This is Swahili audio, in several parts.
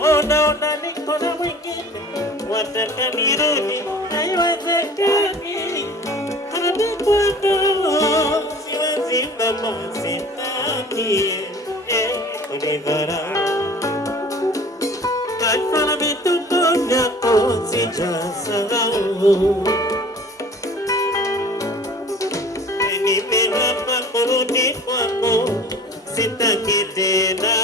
Unaona niko na mwingine, wataka nirudi, haiwezekani. Hadi kwako siwezi kama sitaki kunidharau. Kafanya vituko vyako sijasahau. Nimehapa kurudi kwako, sitaki tena.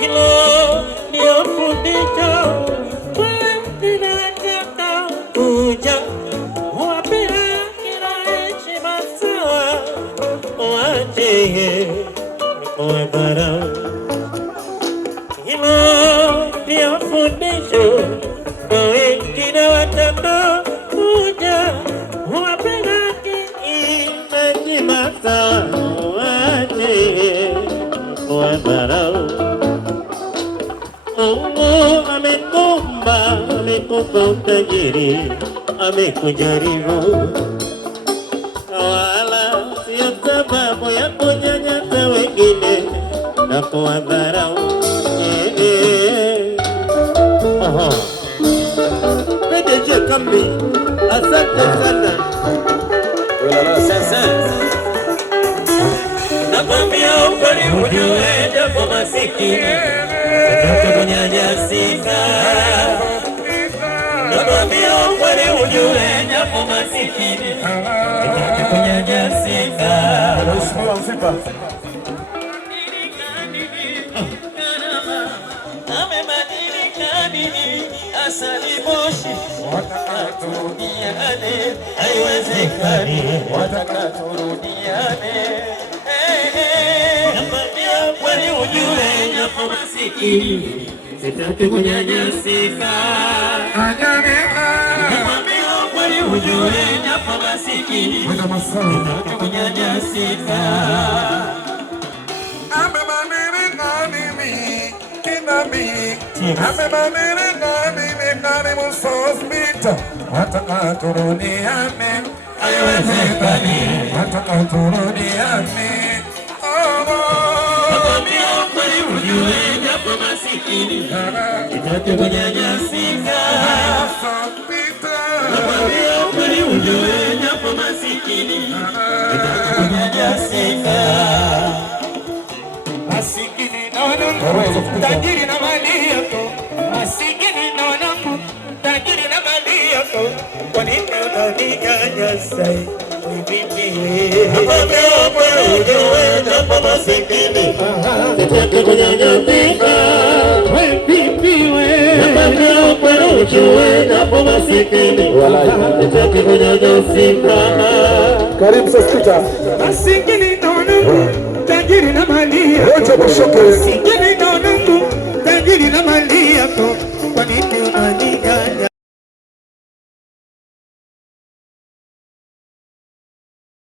Hilo ndio fundisho ninataka kuja wapea kila heshima sawa, wache kuwadharau. Hilo ndio fundisho kwa wengine wataka kuja wapea kila heshima sawa, wache kuwadharau. Mungu amekumba, amekupa utajiri, amekujaribu, wala sio sababu ya kunyanyasa wengine na kuwadharau. PDG Kambi, asante sana. Nakwambia ukweli ujue japo masikini sitaki kunyanyasika. Nakwambia ukweli ujue japo masikini sitaki kunyanyasika. Amebadilika nini asali moshi, wataka turudiane, haiwezekani, wataka turudiane. Nakwambia ukweli ujue japo masikini sitaki kunyanyasika. Nakwambia ukweli ujue japo masikini sitaki kunyanyasika. Amebadilika nini kinami, amebadilika nini karibu hospitali, wataka turudiane, haiwezekani, wataka turudiane. Nakwambia ukweli ujue japo masikini sitaki kunyanyasika. Nakwambia ukweli ujue japo masikini sitaki kunyanyasika. Masikini naona tajiri na mali yako, masikini naona tajiri na mali yako, kwa nini unaninyanyasa? Nakwambia ukweli ujue japo masikini sitaki kunyanyasika. Nakwambia ukweli ujue japo masikini sitaki kunyanyasika. Karibu sasa. Masikini naona tajiri na mali yako, masikini naona tajiri na mali yako,